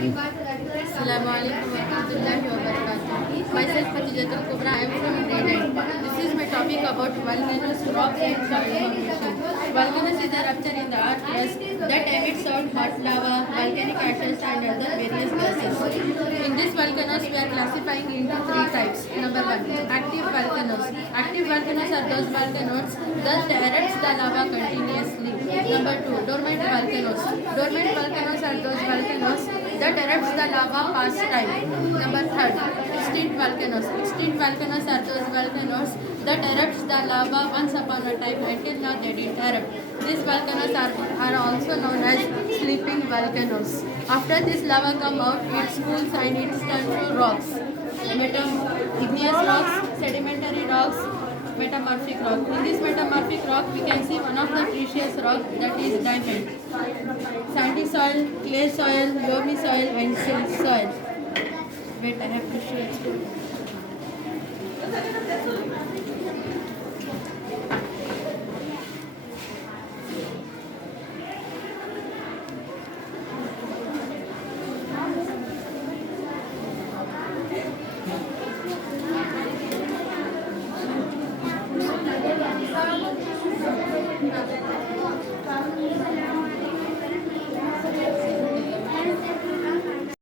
Assalamualaikum warahmatullahi wabarakatuh. Myself Kubra. I am from grade 8. This is my topic about volcanoes, rocks and soil formation. Volcanoes is a rupture in the earth crust that emits out hot lava, volcanic ashes and other various gases. In these volcanoes we are classifying into three types. Number 1. Active volcanoes. Active volcanoes are those volcanoes that erupts the lava continuously. Number 2. Dormant volcanoes. Dormant volcanoes are those volcanoes that erupts the lava past time. Number 3. Extinct volcanoes. Extinct volcanoes are those volcanoes that erupts the lava once upon a time until now they didn't erupt. These volcanoes are also known as sleeping volcanoes. After this lava come out, it cools and it turns to rocks. Igneous rocks, sedimentary rocks, metamorphic rock. In this metamorphic rock, we can see one of the precious rock, that is diamond. Sandy soil, clay soil, loamy soil, and silt soil. Wait, I have to show it.